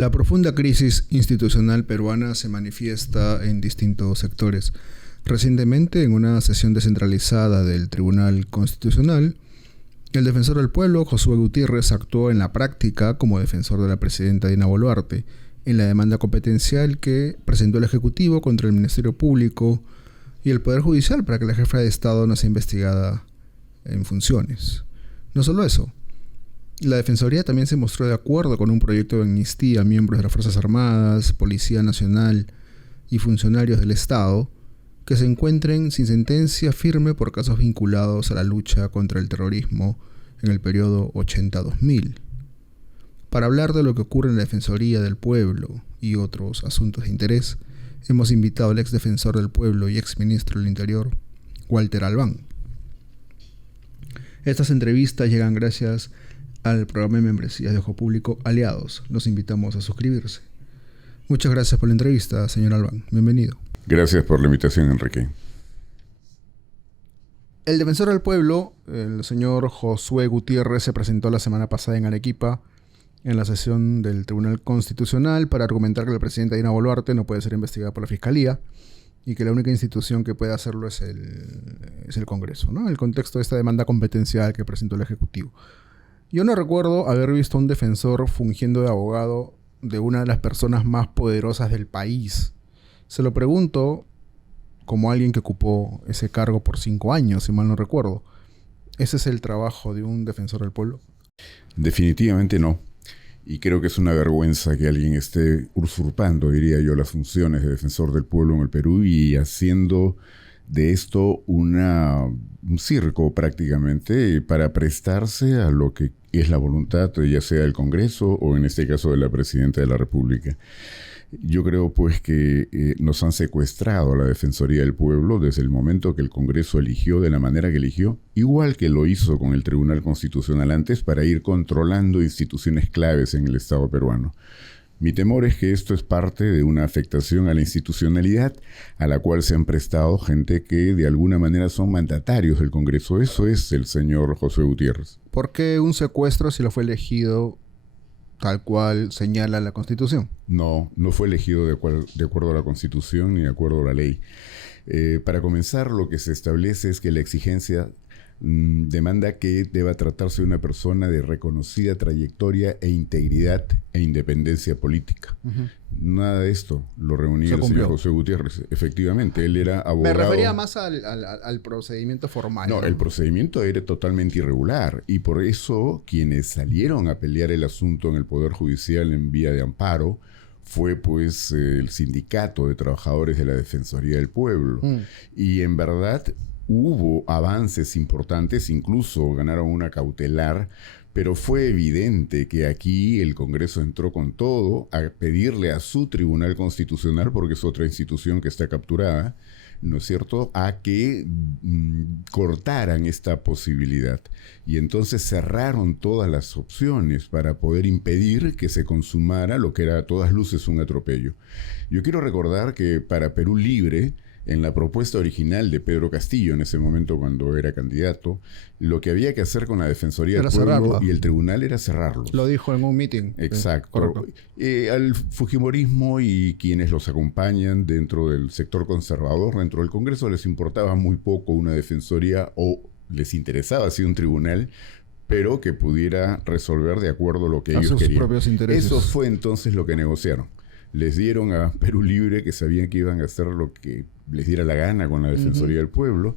La profunda crisis institucional peruana se manifiesta en distintos sectores. Recientemente, en una sesión descentralizada del Tribunal Constitucional, el defensor del pueblo, Josué Gutiérrez, actuó en la práctica como defensor de la presidenta Dina Boluarte en la demanda competencial que presentó el Ejecutivo contra el Ministerio Público y el Poder Judicial para que la jefa de Estado no sea investigada en funciones. No solo eso, la Defensoría también se mostró de acuerdo con un proyecto de amnistía a miembros de las Fuerzas Armadas, Policía Nacional y funcionarios del Estado que se encuentren sin sentencia firme por casos vinculados a la lucha contra el terrorismo en el periodo 80-2000. Para hablar de lo que ocurre en la Defensoría del Pueblo y otros asuntos de interés, hemos invitado al ex defensor del pueblo y ex ministro del Interior, Walter Albán. Estas entrevistas llegan gracias al programa de membresías de Ojo Público Aliados. Los invitamos a suscribirse. Muchas gracias por la entrevista, señor Albán. Bienvenido. Gracias por la invitación, Enrique. El defensor del pueblo, el señor Josué Gutiérrez, se presentó la semana pasada en Arequipa en la sesión del Tribunal Constitucional para argumentar que la presidenta Dina Boluarte no puede ser investigada por la Fiscalía y que la única institución que puede hacerlo es el Congreso, ¿no? En el contexto de esta demanda competencial que presentó el Ejecutivo. Yo no recuerdo haber visto a un defensor fungiendo de abogado de una de las personas más poderosas del país. Se lo pregunto como alguien que ocupó ese cargo por 5 años, si mal no recuerdo. ¿Ese es el trabajo de un defensor del pueblo? Definitivamente no. Y creo que es una vergüenza que alguien esté usurpando, diría yo, las funciones de defensor del pueblo en el Perú y haciendo de esto un circo prácticamente para prestarse a lo que es la voluntad, ya sea del Congreso o en este caso de la Presidenta de la República. Yo creo pues que nos han secuestrado a la Defensoría del Pueblo desde el momento que el Congreso eligió de la manera que eligió, igual que lo hizo con el Tribunal Constitucional antes para ir controlando instituciones claves en el Estado peruano. Mi temor es que esto es parte de una afectación a la institucionalidad a la cual se han prestado gente que de alguna manera son mandatarios del Congreso. Eso es el señor Josué Gutiérrez. ¿Por qué un secuestro si lo fue elegido tal cual señala la Constitución? No fue elegido de acuerdo a la Constitución ni de acuerdo a la ley. Para comenzar, lo que se establece es que la exigencia demanda que deba tratarse de una persona de reconocida trayectoria e integridad e independencia política. Nada de esto lo reunía el señor José Gutiérrez. Efectivamente, él era abogado. Me refería más al procedimiento formal. No, el procedimiento era totalmente irregular y por eso quienes salieron a pelear el asunto en el Poder Judicial en vía de amparo fue pues el Sindicato de Trabajadores de la Defensoría del Pueblo. Y en verdad hubo avances importantes, incluso ganaron una cautelar, pero fue evidente que aquí el Congreso entró con todo a pedirle a su Tribunal Constitucional, porque es otra institución que está capturada, ¿no es cierto?, a que cortaran esta posibilidad. Y entonces cerraron todas las opciones para poder impedir que se consumara lo que era a todas luces un atropello. Yo quiero recordar que para Perú Libre, en la propuesta original de Pedro Castillo, en ese momento cuando era candidato, lo que había que hacer con la Defensoría del Pueblo y el tribunal era cerrarlos. Lo dijo en un meeting. Exacto. Al fujimorismo y quienes los acompañan dentro del sector conservador, dentro del Congreso, les importaba muy poco una defensoría o les interesaba así un tribunal, pero que pudiera resolver de acuerdo a lo que ellos querían. Propios intereses. Eso fue entonces lo que negociaron. Les dieron a Perú Libre, que sabían que iban a hacer lo que les diera la gana con la Defensoría del Pueblo,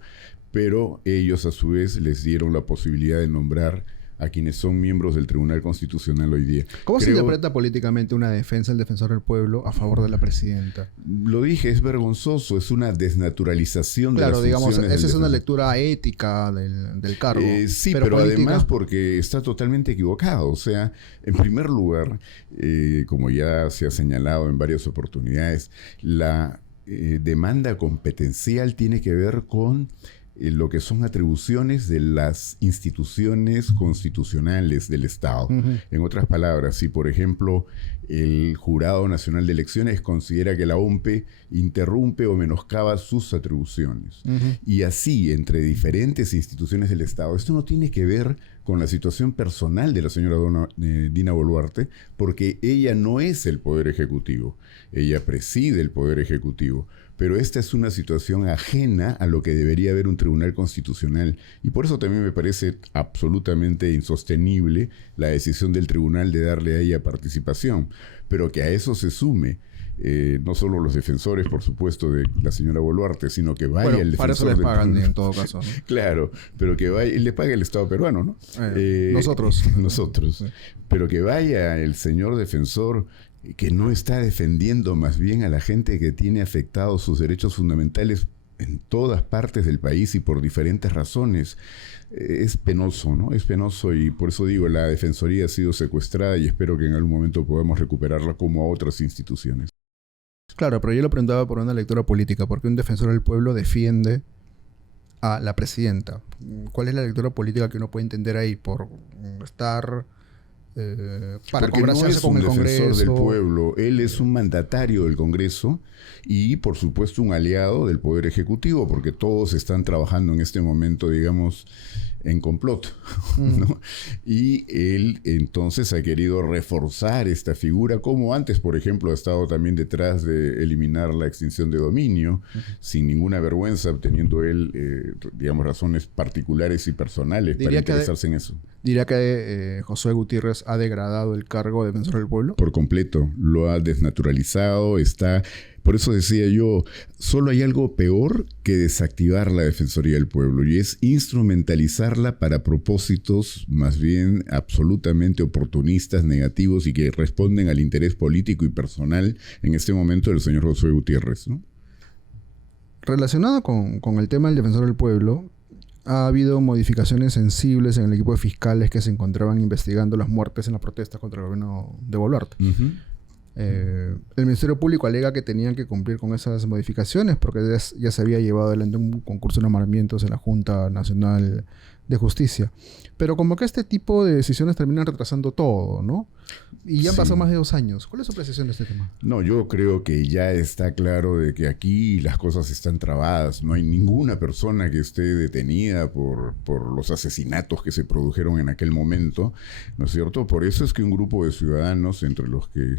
pero ellos a su vez les dieron la posibilidad de nombrar a quienes son miembros del Tribunal Constitucional hoy día. ¿Cómo se interpreta políticamente una defensa del defensor del pueblo a favor de la presidenta? Lo dije, es vergonzoso, es una desnaturalización de las funciones. Claro, digamos, esa es una lectura ética del cargo. Sí, pero además porque está totalmente equivocado. O sea, en primer lugar, como ya se ha señalado en varias oportunidades, la demanda competencial tiene que ver con lo que son atribuciones de las instituciones constitucionales del Estado. En otras palabras, si por ejemplo el Jurado Nacional de Elecciones considera que la OMPE interrumpe o menoscaba sus atribuciones, y así entre diferentes instituciones del Estado, esto no tiene que ver con la situación personal de la señora Dina Boluarte, porque ella no es el Poder Ejecutivo, ella preside el Poder Ejecutivo. Pero esta es una situación ajena a lo que debería haber un tribunal constitucional. Y por eso también me parece absolutamente insostenible la decisión del tribunal de darle a ella participación. Pero que a eso se sume no solo los defensores, por supuesto, de la señora Boluarte, sino que vaya el defensor. Para eso les pagan en todo caso, ¿no? Claro, pero que vaya, le paga el Estado peruano, ¿no? Nosotros. Nosotros. Sí. Pero que vaya el señor defensor, que no está defendiendo más bien a la gente que tiene afectados sus derechos fundamentales en todas partes del país y por diferentes razones. Es penoso, ¿no? Es penoso, y por eso digo, la Defensoría ha sido secuestrada y espero que en algún momento podamos recuperarla como a otras instituciones. Claro, pero yo lo preguntaba por una lectura política, porque un defensor del pueblo defiende a la presidenta. ¿Cuál es la lectura política que uno puede entender ahí? Por estar... para porque no es con un el defensor Congreso del pueblo, él es un mandatario del Congreso y por supuesto un aliado del Poder Ejecutivo, porque todos están trabajando en este momento, digamos, en complot, ¿no? Y él entonces ha querido reforzar esta figura, como antes, por ejemplo, ha estado también detrás de eliminar la extinción de dominio, sin ninguna vergüenza, teniendo él, digamos, razones particulares y personales para interesarse en eso. ¿Diría que Josué Gutiérrez ha degradado el cargo de defensor del pueblo? Por completo, lo ha desnaturalizado, está... Por eso decía yo, solo hay algo peor que desactivar la Defensoría del Pueblo, y es instrumentalizarla para propósitos más bien absolutamente oportunistas, negativos, y que responden al interés político y personal en este momento del señor Josué Gutiérrez, ¿no? Relacionado con el tema del Defensor del Pueblo, ha habido modificaciones sensibles en el equipo de fiscales que se encontraban investigando las muertes en las protestas contra el gobierno de Boluarte. El Ministerio Público alega que tenían que cumplir con esas modificaciones porque ya se había llevado adelante un concurso de nombramientos en la Junta Nacional de Justicia. Pero como que este tipo de decisiones terminan retrasando todo, ¿no? Y ya han pasado más de 2 años. ¿Cuál es su apreciación de este tema? No, yo creo que ya está claro de que aquí las cosas están trabadas. No hay ninguna persona que esté detenida por los asesinatos que se produjeron en aquel momento, ¿no es cierto? Por eso es que un grupo de ciudadanos, entre los que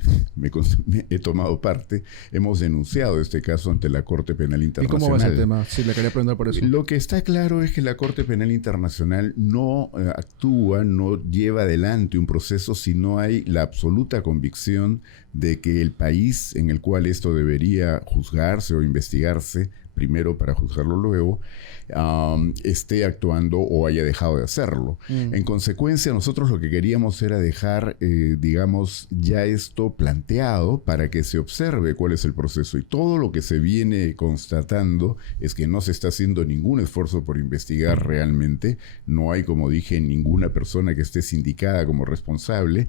me he tomado parte, hemos denunciado este caso ante la Corte Penal Internacional. ¿Y cómo va ese tema? Sí, le quería preguntar por eso. Lo que está claro es que la Corte Penal Internacional no actúa, no lleva adelante un proceso si no hay la absoluta convicción de que el país en el cual esto debería juzgarse o investigarse, primero para juzgarlo luego, esté actuando o haya dejado de hacerlo. En consecuencia, nosotros lo que queríamos era dejar, digamos, ya esto planteado para que se observe cuál es el proceso. Y todo lo que se viene constatando es que no se está haciendo ningún esfuerzo por investigar realmente. No hay, como dije, ninguna persona que esté sindicada como responsable,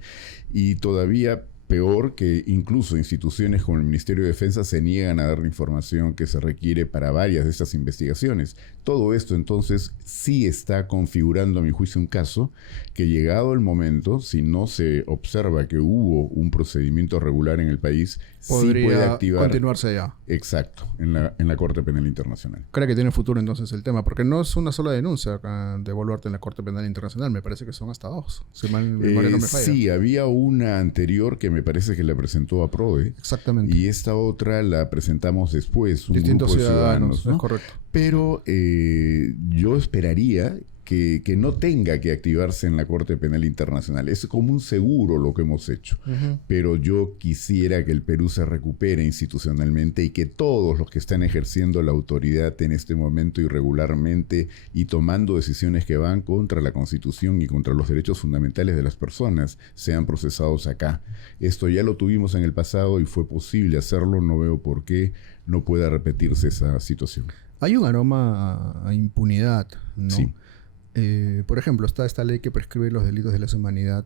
y todavía peor, que incluso instituciones como el Ministerio de Defensa se niegan a dar la información que se requiere para varias de estas investigaciones. Todo esto entonces sí está configurando a mi juicio un caso que, llegado el momento, si no se observa que hubo un procedimiento regular en el país, podría sí puede activar, continuarse ya. Exacto, en la Corte Penal Internacional. ¿Cree que tiene futuro entonces el tema? Porque no es una sola denuncia de Boluarte en la Corte Penal Internacional, me parece que son hasta 2, si mal memoria no me falla. Sí, había una anterior que me parece que la presentó APRODE. Exactamente. Y esta otra la presentamos después, un Distintos grupo de ciudadanos, ¿no? Es correcto. Pero yo esperaría que no tenga que activarse en la Corte Penal Internacional. Es como un seguro lo que hemos hecho. Pero yo quisiera que el Perú se recupere institucionalmente y que todos los que están ejerciendo la autoridad en este momento irregularmente y tomando decisiones que van contra la Constitución y contra los derechos fundamentales de las personas sean procesados acá. Esto ya lo tuvimos en el pasado y fue posible hacerlo. No veo por qué no pueda repetirse esa situación. Hay un aroma a impunidad, ¿no? Sí. Por ejemplo, está esta ley que prescribe los delitos de lesa humanidad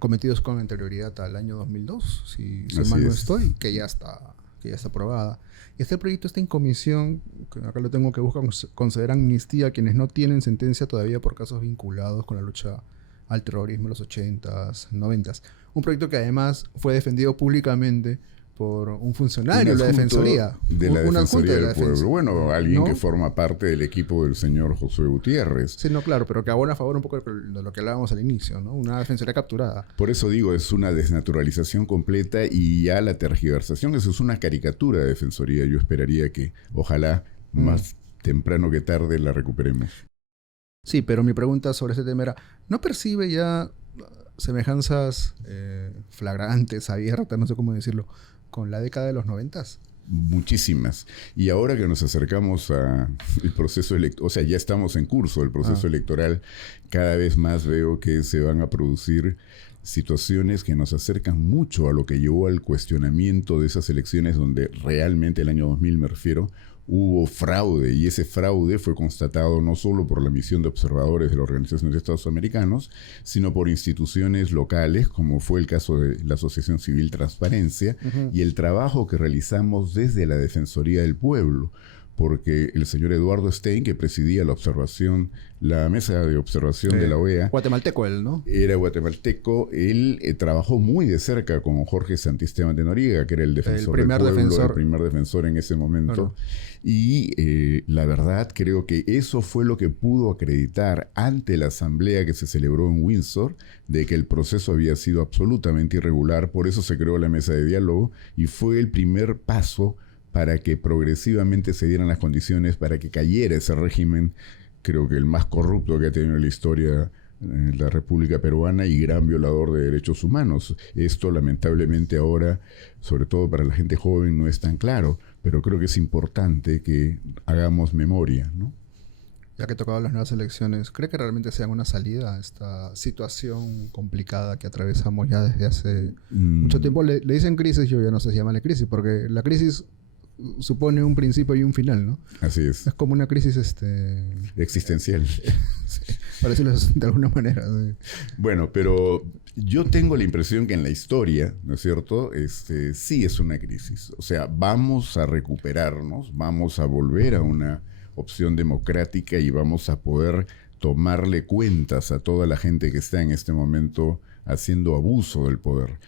cometidos con anterioridad al año 2002, si mal no estoy, que ya está que ya está aprobada. Y este proyecto está en comisión, que acá lo tengo, que busca conceder amnistía a quienes no tienen sentencia todavía por casos vinculados con la lucha al terrorismo en los 80s, 90s. Un proyecto que además fue defendido públicamente por un funcionario de la Defensoría. De la Defensoría del Pueblo. Bueno, alguien ¿no? que forma parte del equipo del señor Josué Gutiérrez. Sí, no, claro, pero que abona a favor un poco de lo que hablábamos al inicio, ¿no? Una Defensoría capturada. Por eso digo, es una desnaturalización completa y ya la tergiversación, eso es una caricatura de Defensoría. Yo esperaría que, ojalá, más temprano que tarde la recuperemos. Sí, pero mi pregunta sobre ese tema era, ¿no percibe ya semejanzas flagrantes, abiertas, no sé cómo decirlo, con la década de los 90s? Muchísimas. Y ahora que nos acercamos al proceso electoral, o sea, ya estamos en curso del proceso electoral, cada vez más veo que se van a producir situaciones que nos acercan mucho a lo que llevó al cuestionamiento de esas elecciones donde realmente el año 2000, me refiero, hubo fraude, y ese fraude fue constatado no solo por la misión de observadores de la Organización de Estados Americanos, sino por instituciones locales, como fue el caso de la Asociación Civil Transparencia, y el trabajo que realizamos desde la Defensoría del Pueblo, porque el señor Eduardo Stein, que presidía la mesa de observación de la OEA... Guatemalteco él, ¿no? Era guatemalteco. Él trabajó muy de cerca con Jorge Santisteban de Noriega, que era el defensor del pueblo, el primer defensor en ese momento. Claro. Y la verdad, creo que eso fue lo que pudo acreditar ante la asamblea que se celebró en Windsor, de que el proceso había sido absolutamente irregular. Por eso se creó la mesa de diálogo y fue el primer paso para que progresivamente se dieran las condiciones para que cayera ese régimen, creo que el más corrupto que ha tenido en la historia la República Peruana y gran violador de derechos humanos. Esto lamentablemente ahora, sobre todo para la gente joven, no es tan claro, pero creo que es importante que hagamos memoria, ¿no? Ya que tocaba las nuevas elecciones, ¿cree que realmente sean una salida a esta situación complicada que atravesamos ya desde hace mucho tiempo? Le dicen crisis, yo ya no sé si llamarle crisis, porque la crisis supone un principio y un final, ¿no? Así es. Es como una crisis existencial. Sí, para decirlo de alguna manera. Sí. Bueno, pero yo tengo la impresión que en la historia, ¿no es cierto? Sí es una crisis. O sea, vamos a recuperarnos, vamos a volver a una opción democrática y vamos a poder tomarle cuentas a toda la gente que está en este momento haciendo abuso del poder.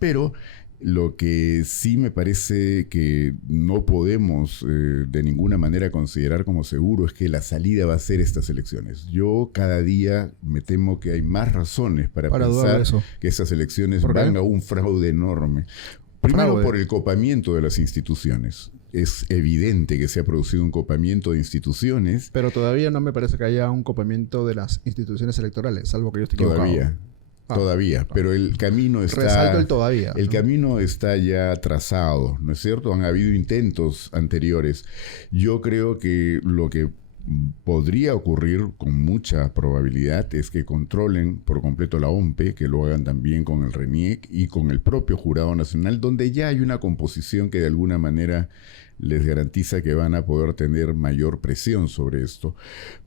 Pero lo que sí me parece que no podemos de ninguna manera considerar como seguro es que la salida va a ser estas elecciones. Yo cada día me temo que hay más razones para pensar que esas elecciones van a un fraude enorme. Primero, por el copamiento de las instituciones. Es evidente que se ha producido un copamiento de instituciones. Pero todavía no me parece que haya un copamiento de las instituciones electorales, salvo que yo esté equivocado. Todavía, pero el camino está... Resalto el todavía. El camino está ya trazado, ¿no es cierto? Han habido intentos anteriores. Yo creo que lo que podría ocurrir con mucha probabilidad es que controlen por completo la OMPE, que lo hagan también con el RENIEC y con el propio Jurado Nacional, donde ya hay una composición que de alguna manera les garantiza que van a poder tener mayor presión sobre esto.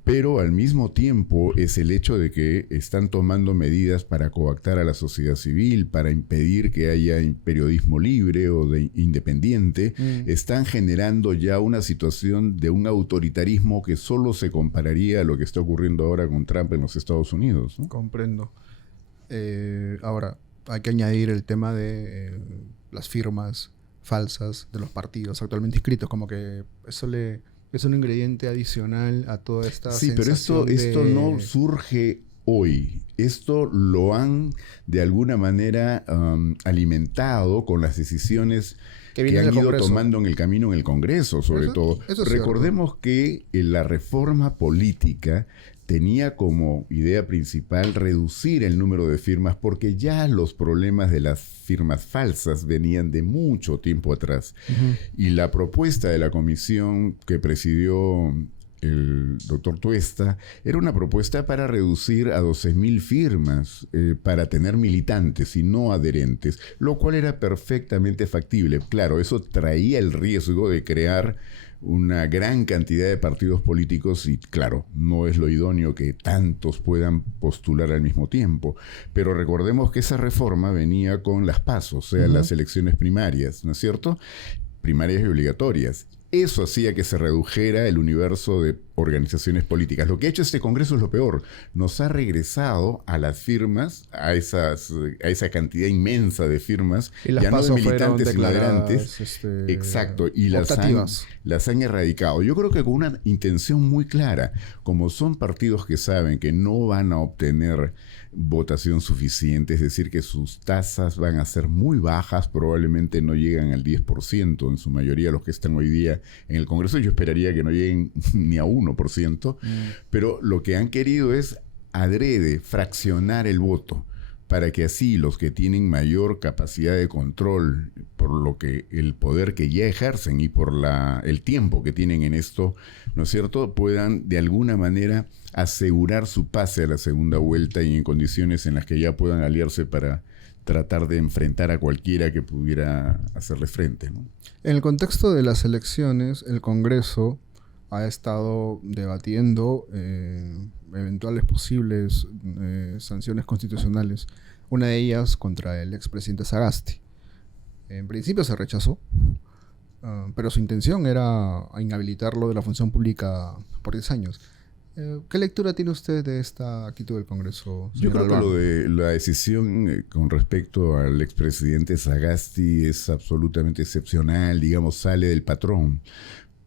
Pero al mismo tiempo es el hecho de que están tomando medidas para coactar a la sociedad civil, para impedir que haya periodismo libre o independiente. Están generando ya una situación de un autoritarismo que solo se compararía a lo que está ocurriendo ahora con Trump en los Estados Unidos, ¿no? Comprendo. Ahora, hay que añadir el tema de las firmas falsas de los partidos actualmente inscritos, como que eso es un ingrediente adicional a toda esta sensación. Pero esto no surge hoy. Esto lo han de alguna manera alimentado con las decisiones que han ido tomando en el camino en el Congreso, sobre todo. Recordemos que la reforma política tenía como idea principal reducir el número de firmas porque ya los problemas de las firmas falsas venían de mucho tiempo atrás. Y la propuesta de la comisión que presidió el doctor Tuesta era una propuesta para reducir a 12.000 firmas para tener militantes y no adherentes, lo cual era perfectamente factible. Claro, eso traía el riesgo de crear una gran cantidad de partidos políticos y, claro, no es lo idóneo que tantos puedan postular al mismo tiempo. Pero recordemos que esa reforma venía con las PASO, o sea, las elecciones primarias, ¿no es cierto? primarias y obligatorias. Eso hacía que se redujera el universo de organizaciones políticas. Lo que ha hecho este Congreso es lo peor. Nos ha regresado a las firmas, a esa cantidad inmensa de firmas, y las ya no de militantes, sino de declaradas, exacto, y optativas. las han erradicado. Yo creo que con una intención muy clara, como son partidos que saben que no van a obtener votación suficiente, es decir, que sus tasas van a ser muy bajas, probablemente no llegan al 10%, en su mayoría los que están hoy día en el Congreso. Yo esperaría que no lleguen ni a 1%, pero lo que han querido es adrede fraccionar el voto para que así los que tienen mayor capacidad de control por lo que el poder que ya ejercen y por el tiempo que tienen en esto, ¿no es cierto?, puedan de alguna manera asegurar su pase a la segunda vuelta y en condiciones en las que ya puedan aliarse para tratar de enfrentar a cualquiera que pudiera hacerle frente, ¿no? En el contexto de las elecciones, el Congreso ha estado debatiendo eventuales posibles sanciones constitucionales. Una de ellas contra el expresidente Sagasti. En principio se rechazó, pero su intención era inhabilitarlo de la función pública por 10 años. ¿Qué lectura tiene usted de esta actitud del Congreso, Yo señor creo Albano? que lo de la decisión con respecto al expresidente Sagasti es absolutamente excepcional, digamos, sale del patrón.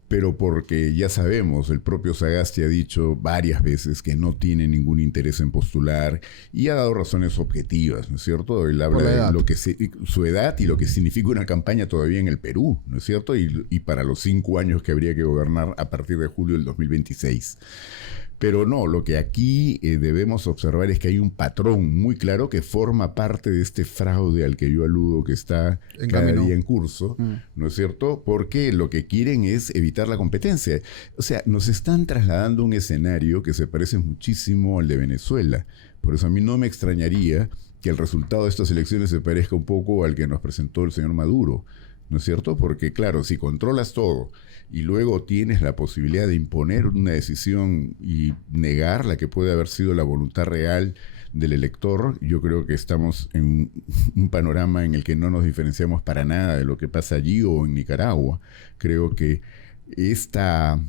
Pero porque ya sabemos, el propio Sagasti ha dicho varias veces que no tiene ningún interés en postular y ha dado razones objetivas, ¿no es cierto? Él habla de su edad y lo que significa una campaña todavía en el Perú, ¿no es cierto? Y para los 5 años que habría que gobernar a partir de julio del 2026. Pero no, lo que aquí debemos observar es que hay un patrón muy claro que forma parte de este fraude al que yo aludo que está cada día en curso, ¿no es cierto? Porque lo que quieren es evitar la competencia. O sea, nos están trasladando un escenario que se parece muchísimo al de Venezuela. Por eso a mí no me extrañaría que el resultado de estas elecciones se parezca un poco al que nos presentó el señor Maduro, ¿no es cierto? Porque claro, si controlas todo y luego tienes la posibilidad de imponer una decisión y negar la que puede haber sido la voluntad real del elector, yo creo que estamos en un panorama en el que no nos diferenciamos para nada de lo que pasa allí o en Nicaragua. Creo que esta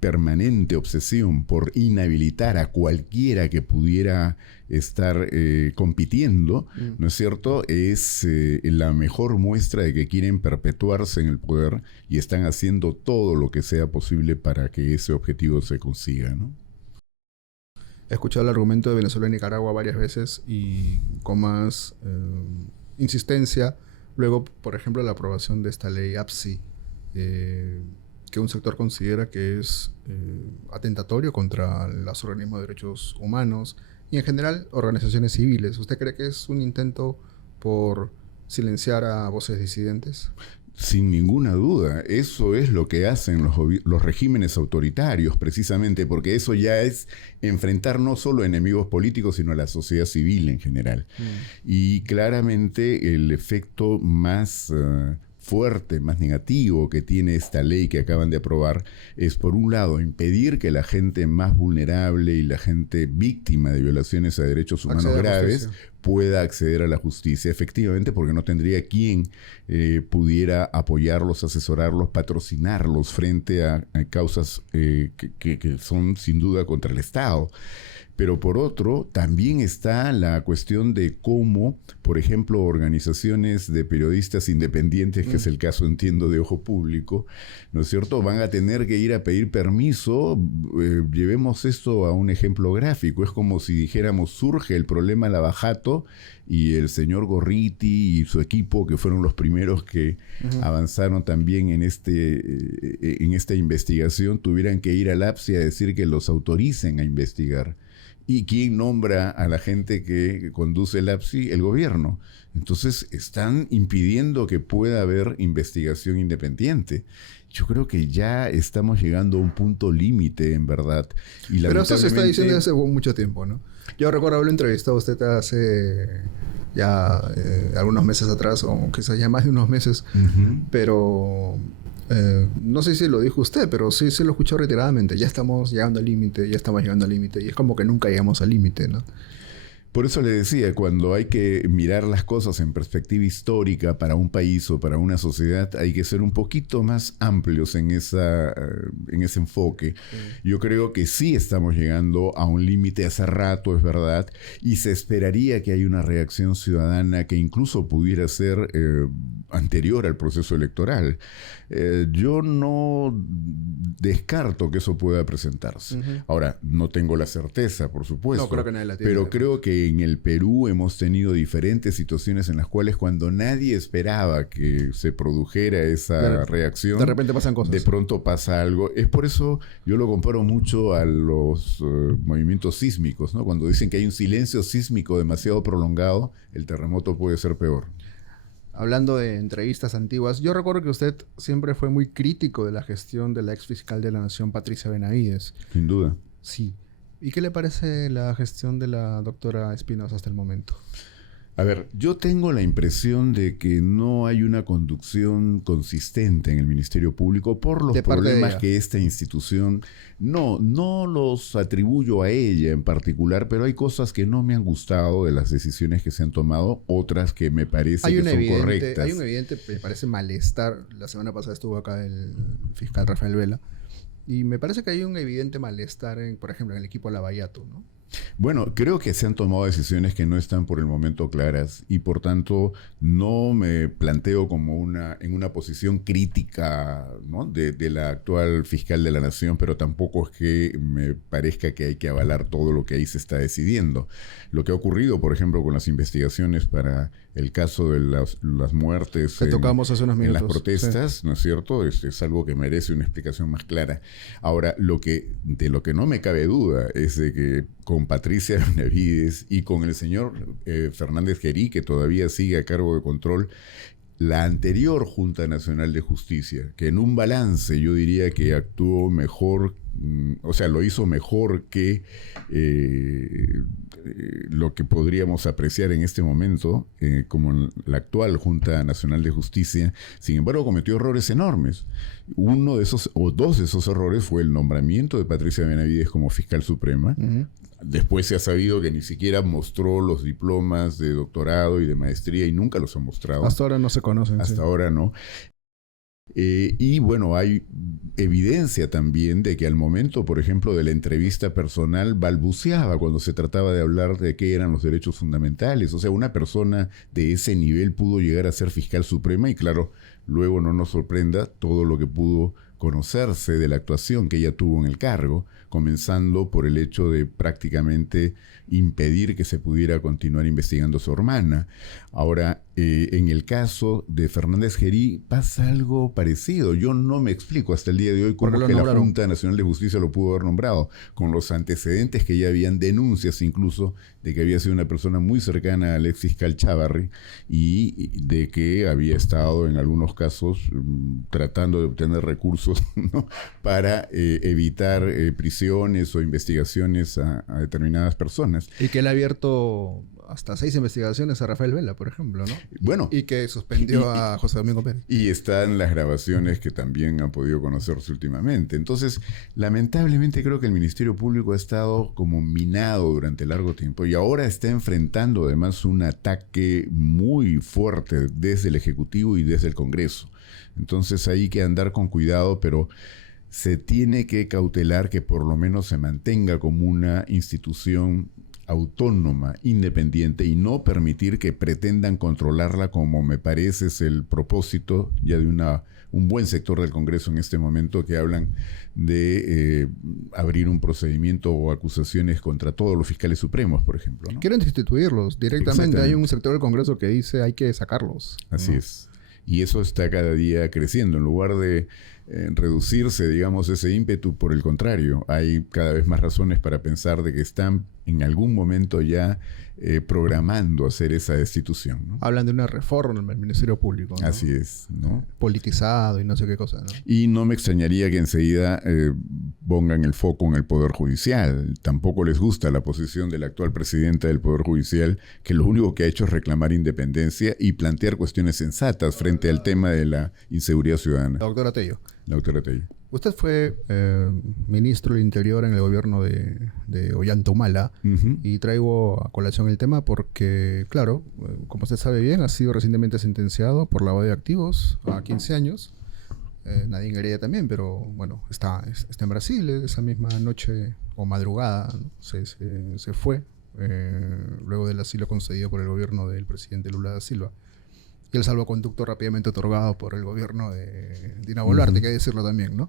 permanente obsesión por inhabilitar a cualquiera que pudiera estar compitiendo, ¿no es cierto?, es la mejor muestra de que quieren perpetuarse en el poder y están haciendo todo lo que sea posible para que ese objetivo se consiga, ¿no? He escuchado el argumento de Venezuela y Nicaragua varias veces y con más insistencia. Luego, por ejemplo, la aprobación de esta ley APSI, que un sector considera que es atentatorio contra los organismos de derechos humanos y en general organizaciones civiles. ¿Usted cree que es un intento por silenciar a voces disidentes? Sin ninguna duda, eso es lo que hacen los regímenes autoritarios, precisamente, porque eso ya es enfrentar no solo a enemigos políticos, sino a la sociedad civil en general. Y claramente el efecto más fuerte, más negativo que tiene esta ley que acaban de aprobar es, por un lado, impedir que la gente más vulnerable y la gente víctima de violaciones a derechos humanos graves pueda acceder a la justicia, efectivamente, porque no tendría quien pudiera apoyarlos, asesorarlos, patrocinarlos frente a causas que son sin duda contra el Estado. Pero por otro, también está la cuestión de cómo, por ejemplo, organizaciones de periodistas independientes, que es el caso, entiendo, de Ojo Público, ¿no es cierto?, van a tener que ir a pedir permiso. Llevemos esto a un ejemplo gráfico. Es como si dijéramos, surge el problema Lavajato y el señor Gorriti y su equipo, que fueron los primeros que avanzaron también en esta investigación, tuvieran que ir al APSI a decir que los autoricen a investigar. ¿Y quién nombra a la gente que conduce el APSI? El gobierno. Entonces están impidiendo que pueda haber investigación independiente. Yo creo que ya estamos llegando a un punto límite, en verdad. Y pero eso se está diciendo hace mucho tiempo, ¿no? Yo recuerdo haberlo entrevistado a usted hace ya algunos meses atrás, o quizás ya más de unos meses, pero no sé si lo dijo usted, pero sí lo escuchó reiteradamente. Ya estamos llegando al límite, y es como que nunca llegamos al límite, ¿no? Por eso le decía, cuando hay que mirar las cosas en perspectiva histórica para un país o para una sociedad, hay que ser un poquito más amplios en ese enfoque. Yo creo que sí estamos llegando a un límite hace rato, es verdad, y se esperaría que haya una reacción ciudadana que incluso pudiera ser anterior al proceso electoral. Yo no descarto que eso pueda presentarse. Ahora, no tengo la certeza, por supuesto. No, creo que nadie la tiene. Pero creo que en el Perú hemos tenido diferentes situaciones en las cuales cuando nadie esperaba que se produjera esa reacción, de repente pasan cosas. De pronto pasa algo. Es por eso yo lo comparo mucho a los movimientos sísmicos, ¿no? Cuando dicen que hay un silencio sísmico demasiado prolongado, el terremoto puede ser peor. Hablando de entrevistas antiguas, yo recuerdo que usted siempre fue muy crítico de la gestión de la ex fiscal de la Nación, Patricia Benavides. Sin duda. Sí. ¿Y qué le parece la gestión de la doctora Espinosa hasta el momento? A ver, yo tengo la impresión de que no hay una conducción consistente en el Ministerio Público por los problemas que esta institución... No los atribuyo a ella en particular, pero hay cosas que no me han gustado de las decisiones que se han tomado, otras que me parece que son correctas. Hay un evidente, me parece, malestar. La semana pasada estuvo acá el fiscal Rafael Vela. Y me parece que hay un evidente malestar, por ejemplo, en el equipo Lavallato, ¿no? Bueno, creo que se han tomado decisiones que no están por el momento claras y por tanto no me planteo como en una posición crítica, ¿no? de la actual fiscal de la Nación, pero tampoco es que me parezca que hay que avalar todo lo que ahí se está decidiendo. Lo que ha ocurrido, por ejemplo, con las investigaciones para el caso de las muertes que tocamos hace unos minutos, en las protestas, sí. ¿No es cierto? Es algo que merece una explicación más clara. Ahora, de lo que no me cabe duda es de que con Patricia Benavides y con el señor Fernández Gerí, que todavía sigue a cargo de control, la anterior Junta Nacional de Justicia, que en un balance yo diría que actuó mejor, o sea, lo hizo mejor que lo que podríamos apreciar en este momento como la actual Junta Nacional de Justicia, sin embargo cometió errores enormes. Uno de esos, o dos de esos errores fue el nombramiento de Patricia Benavides como fiscal suprema. Después se ha sabido que ni siquiera mostró los diplomas de doctorado y de maestría y nunca los ha mostrado. Hasta ahora no se conocen. Hasta ahora no. Y bueno, hay evidencia también de que al momento, por ejemplo, de la entrevista personal, balbuceaba cuando se trataba de hablar de qué eran los derechos fundamentales. O sea, una persona de ese nivel pudo llegar a ser fiscal suprema y claro, luego no nos sorprenda todo lo que pudo conocerse de la actuación que ella tuvo en el cargo, comenzando por el hecho de prácticamente impedir que se pudiera continuar investigando a su hermana. Ahora, en el caso de Fernández Gerí pasa algo parecido. Yo no me explico hasta el día de hoy cómo es que la Junta Nacional de Justicia lo pudo haber nombrado, con los antecedentes que ya habían, denuncias incluso de que había sido una persona muy cercana al ex fiscal Chávarri y de que había estado en algunos casos tratando de obtener recursos, ¿no? para evitar prisiones o investigaciones a determinadas personas. Y que él ha abierto hasta 6 investigaciones a Rafael Vela, por ejemplo, ¿no? Bueno. Y que suspendió a José Domingo Pérez. Y están las grabaciones que también han podido conocerse últimamente. Entonces, lamentablemente creo que el Ministerio Público ha estado como minado durante largo tiempo y ahora está enfrentando además un ataque muy fuerte desde el Ejecutivo y desde el Congreso. Entonces hay que andar con cuidado, pero se tiene que cautelar que por lo menos se mantenga como una institución autónoma, independiente y no permitir que pretendan controlarla como me parece es el propósito ya de un buen sector del Congreso en este momento que hablan de abrir un procedimiento o acusaciones contra todos los fiscales supremos, por ejemplo, ¿no? Quieren destituirlos directamente. Hay un sector del Congreso que dice hay que sacarlos. Así ¿no? es. Y eso está cada día creciendo. En lugar de reducirse, digamos, ese ímpetu, por el contrario, hay cada vez más razones para pensar de que están en algún momento ya programando hacer esa destitución, ¿no? Hablan de una reforma en el Ministerio Público, ¿no? Así es, ¿no? Politizado y no sé qué cosa, ¿no? Y no me extrañaría que enseguida pongan el foco en el Poder Judicial. Tampoco les gusta la posición de la actual presidenta del Poder Judicial, que lo único que ha hecho es reclamar independencia y plantear cuestiones sensatas frente al tema de la inseguridad ciudadana. Doctora Tello, la doctora Tello. Usted fue ministro del Interior en el gobierno de Ollanta Ujú. y traigo a colación el tema porque, claro, como usted sabe bien, ha sido recientemente sentenciado por lavado de activos a 15 años. Nadine Heredia también, pero bueno, está en Brasil. Esa misma noche o madrugada, ¿no? se fue luego del asilo concedido por el gobierno del presidente Lula da Silva. Y el salvoconducto rápidamente otorgado por el gobierno de Dina Boluarte, hay que decirlo también, ¿no?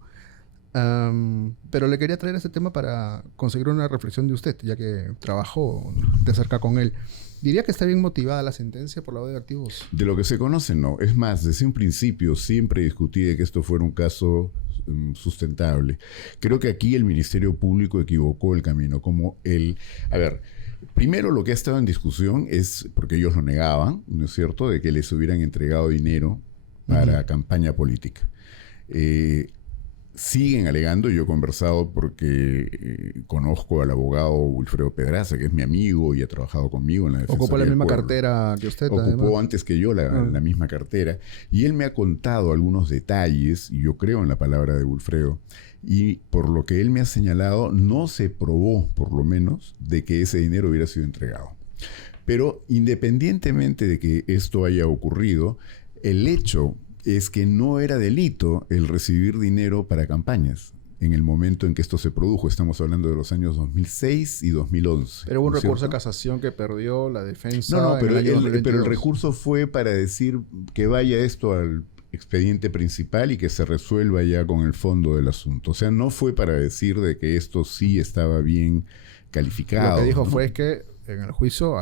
Pero le quería traer este tema para conseguir una reflexión de usted, ya que trabajó de cerca con él. ¿Diría que está bien motivada la sentencia por lavado de activos? De lo que se conoce, no. Es más, desde un principio siempre discutí de que esto fuera un caso sustentable. Creo que aquí el Ministerio Público equivocó el camino. A ver, primero lo que ha estado en discusión es, porque ellos lo negaban, ¿no es cierto?, de que les hubieran entregado dinero para campaña política. Siguen alegando, yo he conversado porque conozco al abogado Wilfredo Pedraza, que es mi amigo y ha trabajado conmigo en la Defensoría Ocupó la del misma Pueblo. cartera que usted. Ocupó además. antes que yo la misma cartera, y él me ha contado algunos detalles, y yo creo en la palabra de Wilfredo, y por lo que él me ha señalado, no se probó, por lo menos, de que ese dinero hubiera sido entregado. Pero independientemente de que esto haya ocurrido, el hecho es que no era delito el recibir dinero para campañas en el momento en que esto se produjo. Estamos hablando de los años 2006 y 2011. Pero hubo un ¿no es recurso de cierto? casación que perdió la defensa. No, en el año pero 2022. el recurso fue para decir que vaya esto al expediente principal y que se resuelva ya con el fondo del asunto. O sea, no fue para decir de que esto sí estaba bien calificado. Lo que dijo ¿no? fue que en el juicio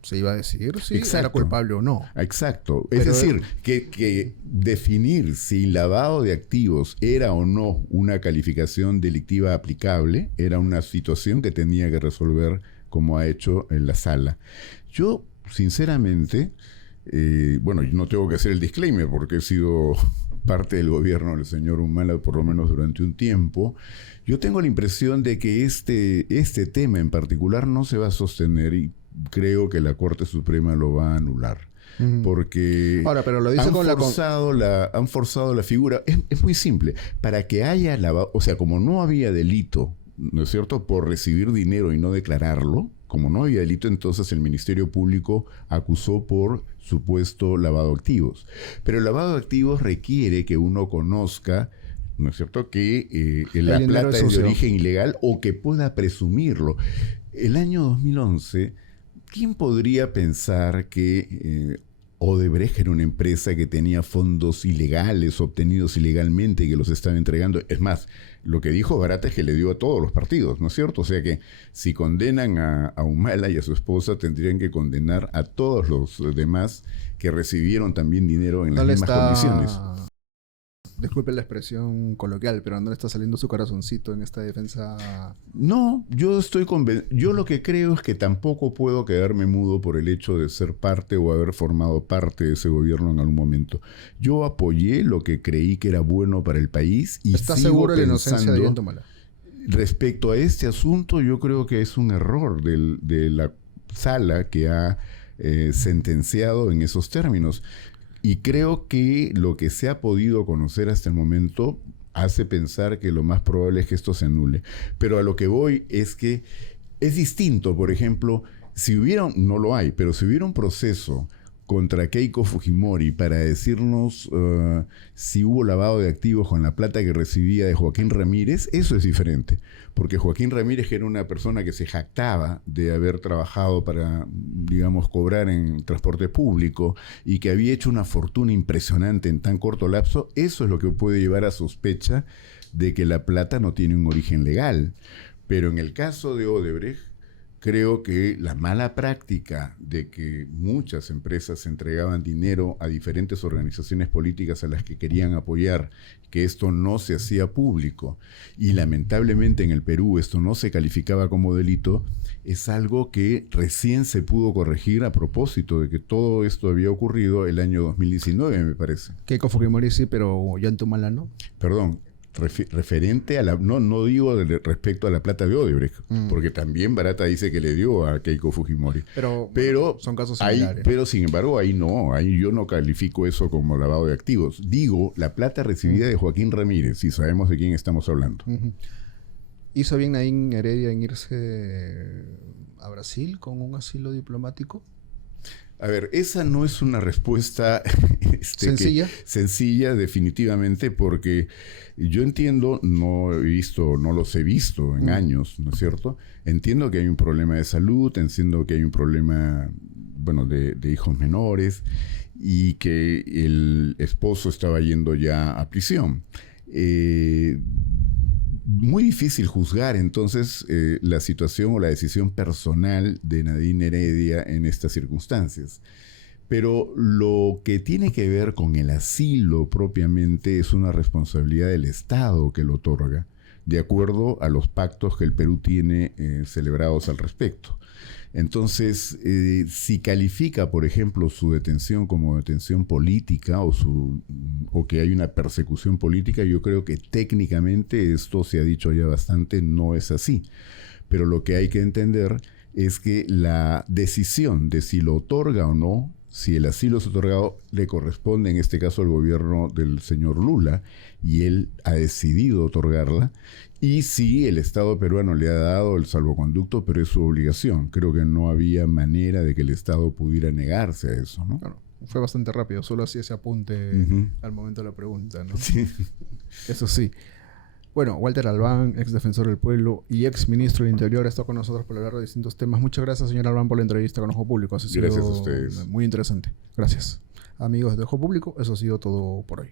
se iba a decidir si Exacto. era culpable o no. Exacto. Pero es decir, que definir si lavado de activos era o no una calificación delictiva aplicable era una situación que tenía que resolver como ha hecho en la sala. Yo, sinceramente, bueno, yo no tengo que hacer el disclaimer porque he sido parte del gobierno del señor Humala por lo menos durante un tiempo. Yo tengo la impresión de que este tema en particular no se va a sostener y creo que la Corte Suprema lo va a anular. Porque ahora, pero lo dice han forzado la figura. Es muy simple. Para que haya lavado, o sea, como no había delito, ¿no es cierto?, por recibir dinero y no declararlo, como no había delito, entonces el Ministerio Público acusó por supuesto lavado de activos. Pero el lavado de activos requiere que uno conozca, ¿no es cierto?, que la plata es de origen ilegal o que pueda presumirlo. El año 2011, ¿quién podría pensar que Odebrecht era una empresa que tenía fondos ilegales obtenidos ilegalmente y que los estaba entregando? Es más, lo que dijo Barata es que le dio a todos los partidos, ¿no es cierto? O sea que si condenan a Humala y a su esposa, tendrían que condenar a todos los demás que recibieron también dinero en las mismas condiciones. Disculpe la expresión coloquial, pero no le está saliendo su corazoncito en esta defensa. No, yo estoy yo lo que creo es que tampoco puedo quedarme mudo por el hecho de ser parte o haber formado parte de ese gobierno en algún momento. Yo apoyé lo que creí que era bueno para el país y ¿Está sigo seguro de la inocencia de pensando, Humala? respecto a este asunto, yo creo que es un error de la sala que ha sentenciado en esos términos. Y creo que lo que se ha podido conocer hasta el momento hace pensar que lo más probable es que esto se anule. Pero a lo que voy es que es distinto, por ejemplo, no lo hay, pero si hubiera un proceso contra Keiko Fujimori para decirnos si hubo lavado de activos con la plata que recibía de Joaquín Ramírez, eso es diferente. Porque Joaquín Ramírez, que era una persona que se jactaba de haber trabajado para, digamos, cobrar en transporte público y que había hecho una fortuna impresionante en tan corto lapso, eso es lo que puede llevar a sospecha de que la plata no tiene un origen legal. Pero en el caso de Odebrecht, creo que la mala práctica de que muchas empresas entregaban dinero a diferentes organizaciones políticas a las que querían apoyar, que esto no se hacía público y lamentablemente en el Perú esto no se calificaba como delito, es algo que recién se pudo corregir a propósito de que todo esto había ocurrido el año 2019, me parece. Keiko Fujimori sí, pero Ollanta Humala no. Perdón. referente a la... No digo respecto a la plata de Odebrecht, porque también Barata dice que le dio a Keiko Fujimori. Pero bueno, son casos similares. Pero sin embargo, ahí yo no califico eso como lavado de activos. Digo, la plata recibida de Joaquín Ramírez, si sabemos de quién estamos hablando. ¿Hizo bien Nadine Heredia en irse a Brasil con un asilo diplomático? A ver, esa no es una respuesta ¿Sencilla? Sencilla, definitivamente, porque yo entiendo, no los he visto en años, ¿no es cierto? Entiendo que hay un problema de salud, entiendo que hay un problema, bueno, de hijos menores y que el esposo estaba yendo ya a prisión. Muy difícil juzgar entonces la situación o la decisión personal de Nadine Heredia en estas circunstancias. Pero lo que tiene que ver con el asilo propiamente es una responsabilidad del Estado que lo otorga, de acuerdo a los pactos que el Perú tiene celebrados al respecto. Entonces, si califica, por ejemplo, su detención como detención política o que hay una persecución política, yo creo que técnicamente, esto se ha dicho ya bastante, no es así. Pero lo que hay que entender es que la decisión de si lo otorga o no, si el asilo es otorgado, le corresponde en este caso al gobierno del señor Lula, y él ha decidido otorgarla, y sí, el Estado peruano le ha dado el salvoconducto, pero es su obligación. Creo que no había manera de que el Estado pudiera negarse a eso, ¿no? Claro, fue bastante rápido, solo hacía ese apunte al momento de la pregunta, ¿no? Sí. Eso sí. Bueno, Walter Albán, ex defensor del pueblo y ex ministro del Interior, está con nosotros para hablar de distintos temas. Muchas gracias, señor Albán, por la entrevista con Ojo Público. Gracias a ustedes. Muy interesante. Gracias. Amigos de Ojo Público, eso ha sido todo por hoy.